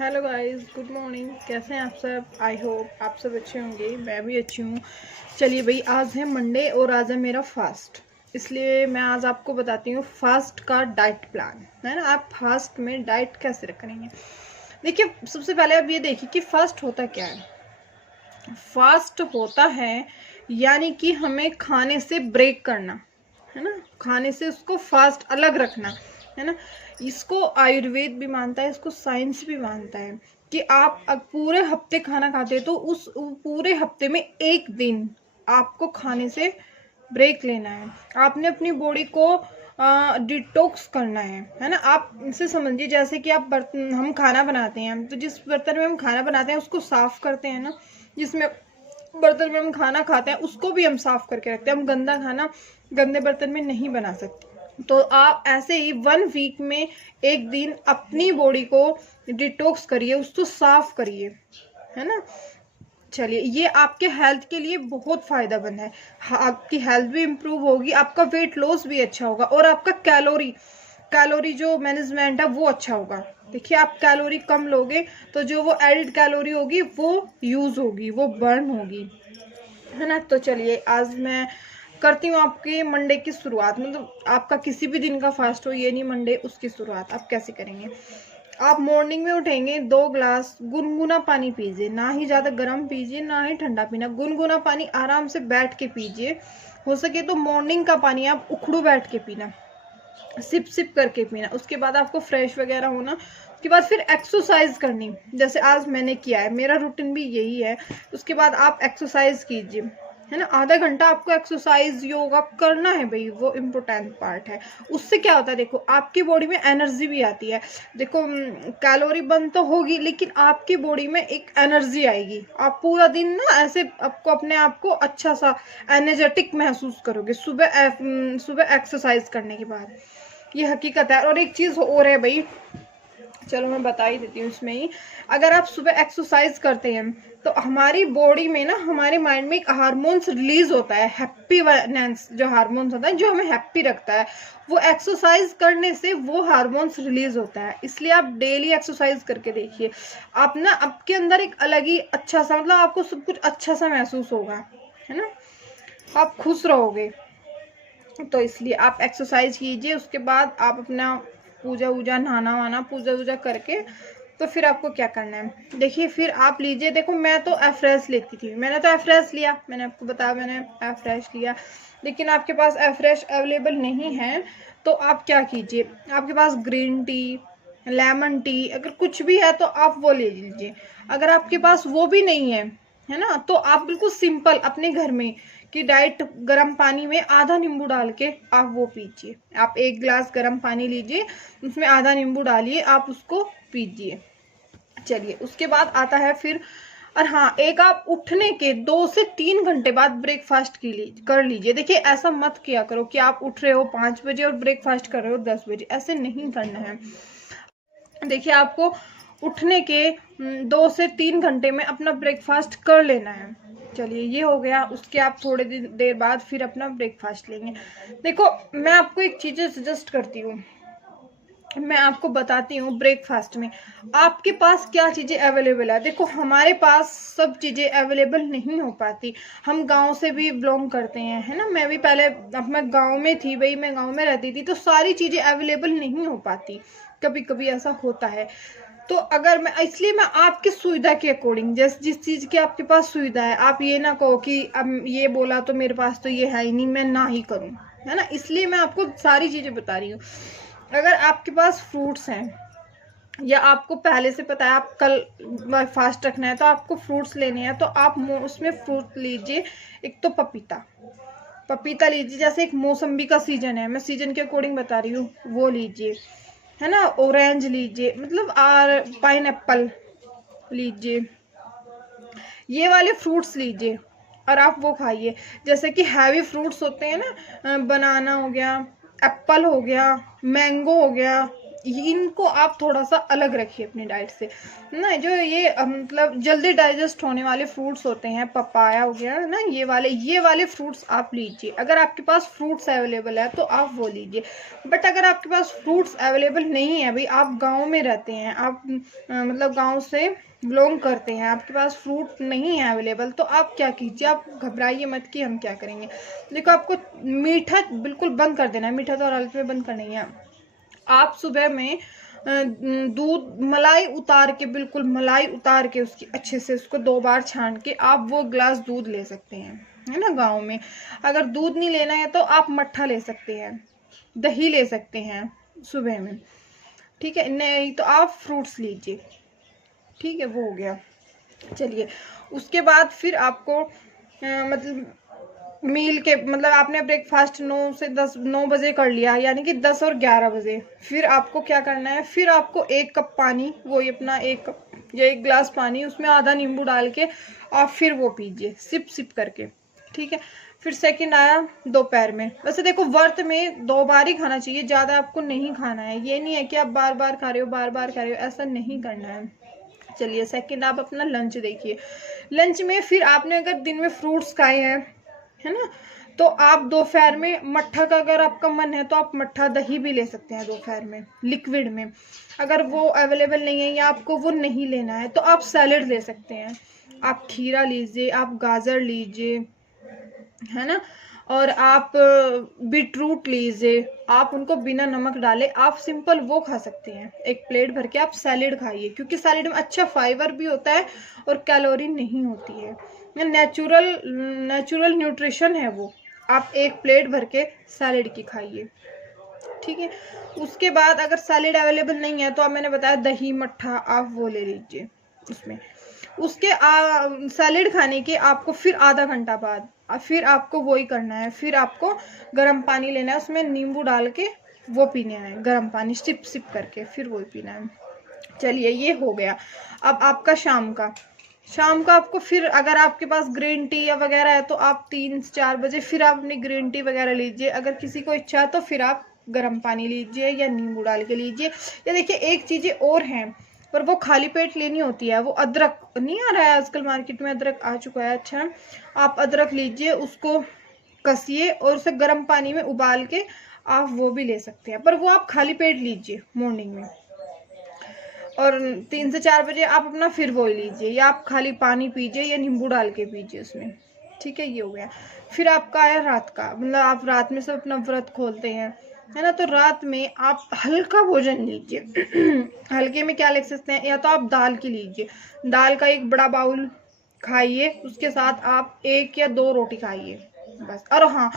Hello guys, good morning. कैसे हैं आप सब? आई होप आप सब अच्छे होंगे। मैं भी अच्छी हूँ। चलिए भाई, आज है मंडे और आज है मेरा फास्ट। इसलिए मैं आज आपको बताती हूँ फास्ट का डाइट प्लान, है ना। आप फास्ट में डाइट कैसे रखेंगे। देखिए, सबसे पहले आप ये देखिए कि फास्ट होता क्या है। फास्ट होता है यानी कि हमें खाने से ब्रेक करना, है ना। खाने से उसको फास्ट अलग रखना, है ना। इसको आयुर्वेद भी मानता है, इसको साइंस भी मानता है कि आप अब पूरे हफ्ते खाना खाते हैं तो उस पूरे हफ्ते में एक दिन आपको खाने से ब्रेक लेना है। आपने अपनी बॉडी को डिटॉक्स करना है ना। आप इसे समझिए जैसे कि आप बर्तन, हम खाना बनाते हैं तो जिस बर्तन में हम खाना बनाते हैं उसको साफ करते हैं ना। जिसमें बर्तन में हम खाना खाते हैं उसको भी हम साफ करके रखते हैं। हम गंदा खाना गंदे बर्तन में नहीं बना सकते। तो आप ऐसे ही 1 वीक में एक दिन अपनी बॉडी को डिटॉक्स करिए, उसको साफ करिए, है ना। चलिए, ये आपके हेल्थ के लिए बहुत फायदेमंद है। आपकी हेल्थ भी इम्प्रूव होगी, आपका वेट लॉस भी अच्छा होगा और आपका कैलोरी जो मैनेजमेंट है वो अच्छा होगा। देखिए, आप कैलोरी कम लोगे तो जो वो एडिड कैलोरी होगी वो यूज होगी, वो बर्न होगी, है ना। तो चलिए, आज मैं करती हूँ आपके मंडे की शुरुआत। मतलब आपका किसी भी दिन का फास्ट हो, ये नहीं मंडे, उसकी शुरुआत आप कैसे करेंगे। आप मॉर्निंग में उठेंगे, 2 ग्लास गुनगुना पानी पीजिए। ना ही ज़्यादा गर्म पीजिए, ना ही ठंडा पीना। गुनगुना पानी आराम से बैठ के पीजिए। हो सके तो मॉर्निंग का पानी आप उखड़ू बैठ के पीना, सिप सिप करके पीना। उसके बाद आपको फ्रेश वगैरह होना, उसके बाद फिर एक्सरसाइज करनी, जैसे आज मैंने किया है, मेरा रूटीन भी यही है। उसके बाद आप एक्सरसाइज कीजिए, है ना। आधा घंटा आपको एक्सरसाइज योगा करना है भाई, वो इम्पोर्टेंट पार्ट है। उससे क्या होता है, देखो आपकी बॉडी में एनर्जी भी आती है। देखो, कैलोरी बर्न तो होगी लेकिन आपकी बॉडी में एक एनर्जी आएगी। आप पूरा दिन ना ऐसे आपको अपने आप को अच्छा सा एनर्जेटिक महसूस करोगे सुबह एक्सरसाइज करने के बाद। ये हकीकत है। और एक चीज़ और है भाई, चलो मैं बता ही देती हूँ इसमें ही। अगर आप सुबह एक्सरसाइज करते हैं तो हमारी बॉडी में ना, हमारे माइंड में एक हार्मोन्स रिलीज होता है, हैप्पीनेस जो हार्मोन्स होता है जो हमें हैप्पी रखता है, वो एक्सरसाइज करने से वो हार्मोन्स रिलीज होता है। इसलिए आप डेली एक्सरसाइज करके देखिए, आप ना आपके अंदर एक अलग ही अच्छा सा, मतलब आपको सब कुछ अच्छा सा महसूस होगा, है ना। आप खुश रहोगे। तो इसलिए आप एक्सरसाइज कीजिए। उसके बाद आप अपना पूजा वूजा, नहाना वाना, पूजा वूजा करके तो फिर आपको क्या करना है, देखिए फिर आप लीजिए। देखो, मैं तो एफ्रेश लेती थी, मैंने तो एफ्रेश लिया, मैंने आपको बताया मैंने एफ्रेश लिया। लेकिन आपके पास एफ्रेश अवेलेबल नहीं है तो आप क्या कीजिए, आपके पास ग्रीन टी, लेमन टी, अगर कुछ भी है तो आप वो ले लीजिए। अगर आपके पास वो भी नहीं है ना, तो आप बिल्कुल सिंपल अपने घर में कि डाइट गर्म पानी में आधा नींबू डाल के आप वो पीजिए। आप 1 गिलास गर्म पानी लीजिए, उसमें आधा नींबू डालिए, आप उसको पीजिए। चलिए, उसके बाद आता है फिर, और हाँ, एक आप उठने के 2 से 3 घंटे बाद ब्रेकफास्ट कर लीजिए। देखिए, ऐसा मत किया करो कि आप उठ रहे हो 5 बजे और ब्रेकफास्ट कर रहे हो 10 बजे, ऐसे नहीं करना है। देखिए, आपको उठने के 2 से 3 घंटे में अपना ब्रेकफास्ट कर लेना है। चलिए, ये हो गया। उसके आप थोड़े देर बाद फिर अपना ब्रेकफास्ट लेंगे। देखो, मैं आपको एक चीज़ें सजेस्ट करती हूँ, मैं आपको बताती हूँ ब्रेकफास्ट में आपके पास क्या चीज़ें अवेलेबल है। देखो, हमारे पास सब चीज़ें अवेलेबल नहीं हो पाती। हम गांव से भी बिलोंग करते हैं, है ना। मैं भी पहले, अब मैं गांव में थी भाई, मैं गांव में रहती थी, तो सारी चीज़ें अवेलेबल नहीं हो पाती, कभी कभी ऐसा होता है। तो अगर मैं, इसलिए मैं आपकी सुविधा के अकॉर्डिंग, जिस चीज़ की आपके पास सुविधा है, आप ये ना कहो कि अब ये बोला तो मेरे पास तो ये है ही नहीं, मैं ना ही करूँ, है ना। इसलिए मैं आपको सारी चीज़ें बता रही हूँ। अगर आपके पास फ्रूट्स हैं, या आपको पहले से पता है आप कल फास्ट रखना है तो आपको फ्रूट्स लेने हैं, तो आप उसमें फ्रूट लीजिए। एक तो पपीता लीजिए। जैसे एक मौसम्बी का सीजन है, मैं सीजन के अकॉर्डिंग बता रही हूँ, वो लीजिए, है ना। ऑरेंज लीजिए, मतलब पाइनएप्पल लीजिए, ये वाले फ्रूट्स लीजिए और आप वो खाइए। जैसे कि हैवी फ्रूट्स होते हैं ना, बनाना हो गया, एप्पल हो गया, मैंगो हो गया, इनको आप थोड़ा सा अलग रखिए अपनी डाइट से ना। जो ये मतलब जल्दी डाइजेस्ट होने वाले फ्रूट्स होते हैं, पपाया हो गया ना, ये वाले फ्रूट्स आप लीजिए। अगर आपके पास फ्रूट्स अवेलेबल है तो आप वो लीजिए। बट अगर आपके पास फ्रूट्स अवेलेबल नहीं है, भाई आप गाँव में रहते हैं, आप मतलब गाँव से बिलोंग करते हैं, आपके पास फ्रूट नहीं है अवेलेबल, तो आप क्या कीजिए, आप घबराइए मत कि हम क्या करेंगे। देखो, आपको मीठा बिल्कुल बंद कर देना है, मीठा तो हर हालत में बंद करना ही है। आप सुबह में दूध मलाई उतार के, बिल्कुल मलाई उतार के उसकी अच्छे से उसको 2 बार छान के आप वो ग्लास दूध ले सकते हैं, है ना। गाँव में अगर दूध नहीं लेना है तो आप मट्ठा ले सकते हैं, दही ले सकते हैं सुबह में, ठीक है। नहीं तो आप फ्रूट्स लीजिए, ठीक है, वो हो गया। चलिए, उसके बाद फिर आपको मतलब मील के मतलब आपने ब्रेकफास्ट 9 बजे कर लिया, यानी कि 10 और 11 बजे। फिर आपको क्या करना है, फिर आपको 1 कप पानी, वही अपना 1 कप या 1 गिलास पानी, उसमें आधा नींबू डाल के आप फिर वो पीजिए, सिप सिप करके, ठीक है। फिर सेकंड आया दोपहर में। वैसे देखो, व्रत में 2 बार ही खाना चाहिए, ज़्यादा आपको नहीं खाना है। ये नहीं है कि आप बार बार खा रहे हो, बार बार खा रहे हो, ऐसा नहीं करना है। चलिए, सेकंड आप अपना लंच देखिए। लंच में फिर आपने अगर दिन में फ्रूट्स खाए हैं, है ना, तो आप दोपहर में मट्ठा का, अगर आपका मन है तो आप मट्ठा दही भी ले सकते हैं दोपहर में लिक्विड में। अगर वो अवेलेबल नहीं है या आपको वो नहीं लेना है तो आप सैलेड ले सकते हैं। आप खीरा लीजिए, आप गाजर लीजिए, है ना, और आप बीटरूट लीजिए। आप उनको बिना नमक डाले आप सिंपल वो खा सकते हैं। एक प्लेट भर के आप सैलेड खाइए, क्योंकि सैलेड में अच्छा फाइबर भी होता है और कैलोरी नहीं होती है, नेचुरल न्यूट्रिशन है वो। आप एक प्लेट भर के सैलेड की खाइए, ठीक है। उसके बाद अगर सैलेड अवेलेबल नहीं है तो आप, मैंने बताया दही मट्ठा, आप वो ले लीजिए उसमें। उसके सैलेड खाने के आपको फिर आधा घंटा बाद फिर आपको वही करना है। फिर आपको गर्म पानी लेना है, उसमें नींबू डाल के वो पीना है, गर्म पानी सिप सिप करके, फिर वही पीना है। चलिए, ये हो गया। अब आपका शाम का आपको फिर, अगर आपके पास ग्रीन टी या वगैरह है तो आप 3-4 बजे फिर आप अपनी ग्रीन टी वगैरह लीजिए। अगर किसी को इच्छा है तो फिर आप गर्म पानी लीजिए या नींबू डाल के लीजिए। या देखिए, एक चीज़ें और हैं पर वो खाली पेट लेनी होती है। वो अदरक नहीं आ रहा है आजकल मार्केट में, अदरक आ चुका है। अच्छा, आप अदरक लीजिए, उसको कसिए और उसे गर्म पानी में उबाल के आप वो भी ले सकते हैं, पर वो आप खाली पेट लीजिए मॉर्निंग में। और 3 से 4 बजे आप अपना फिर वो लीजिए, या आप खाली पानी पीजिए या नींबू डाल के पीजिए उसमें, ठीक है। ये हो गया। फिर आपका आया रात का, मतलब आप रात में सब अपना व्रत खोलते हैं, है ना, तो रात में आप हल्का भोजन लीजिए। हल्के में क्या ले सकते हैं, या तो आप दाल की लीजिए, दाल का 1 बड़ा बाउल खाइए, उसके साथ आप 1 या 2 रोटी खाइए बस। और हाँ,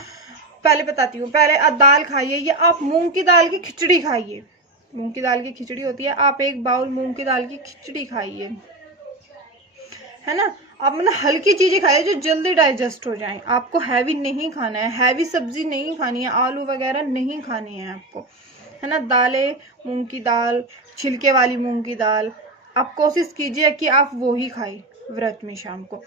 पहले बताती हूँ, पहले दाल खाइए, या आप मूंग की दाल की खिचड़ी खाइए। मूंग की दाल की खिचड़ी होती है, आप 1 बाउल मूंग की दाल की खिचड़ी खाइए, है ना। आप मतलब हल्की चीजें खाइए जो जल्दी डाइजेस्ट हो जाएं। आपको हैवी नहीं खाना है, हैवी सब्जी नहीं खानी है, आलू वगैरह नहीं खाने हैं आपको, है ना। दालें, मूंग की दाल, छिलके वाली मूंग की दाल, आप कोशिश कीजिए कि आप वो ही खाएं व्रत में शाम को।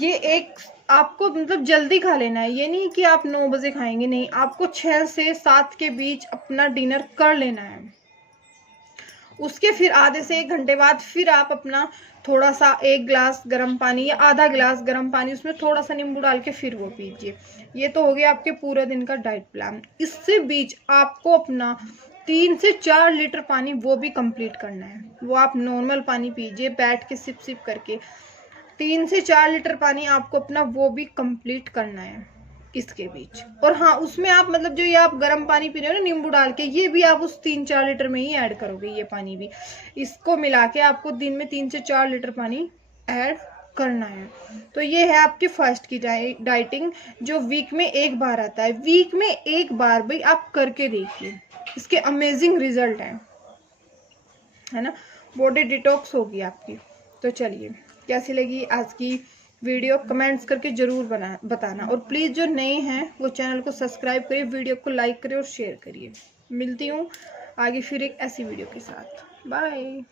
ये एक आपको मतलब जल्दी खा लेना है, ये नहीं कि आप 9 बजे खाएंगे, नहीं, आपको 6 से 7 के बीच अपना डिनर कर लेना है। उसके फिर आधे से 1 घंटे बाद फिर आप अपना थोड़ा सा 1 गिलास गर्म पानी या आधा गिलास गर्म पानी, उसमें थोड़ा सा नींबू डाल के फिर वो पीजिए। ये तो हो गया आपके पूरे दिन का डाइट प्लान। इससे बीच आपको अपना 3 से 4 लीटर पानी वो भी कंप्लीट करना है। वो आप नॉर्मल पानी पीजिए बैठ के सिप सिप करके, 3 से 4 लीटर पानी आपको अपना वो भी कंप्लीट करना है इसके बीच। और हाँ, उसमें आप मतलब जो ये आप गर्म पानी पी रहे हो ना नींबू डाल के, ये भी आप उस 3-4 लीटर में ही ऐड करोगे। ये पानी भी, इसको मिला के आपको दिन में 3 से 4 लीटर पानी ऐड करना है। तो ये है आपकी फर्स्ट की डाइटिंग, जो वीक में 1 बार आता है। वीक में 1 बार भाई आप करके देखिए, इसके अमेजिंग रिजल्ट हैं, है ना। बॉडी डिटॉक्स होगी आपकी। तो चलिए, कैसी लगी आज की वीडियो कमेंट्स करके ज़रूर बताना। और प्लीज़ जो नए हैं वो चैनल को सब्सक्राइब करिए, वीडियो को लाइक करिए और शेयर करिए। मिलती हूँ आगे फिर एक ऐसी वीडियो के साथ। बाय।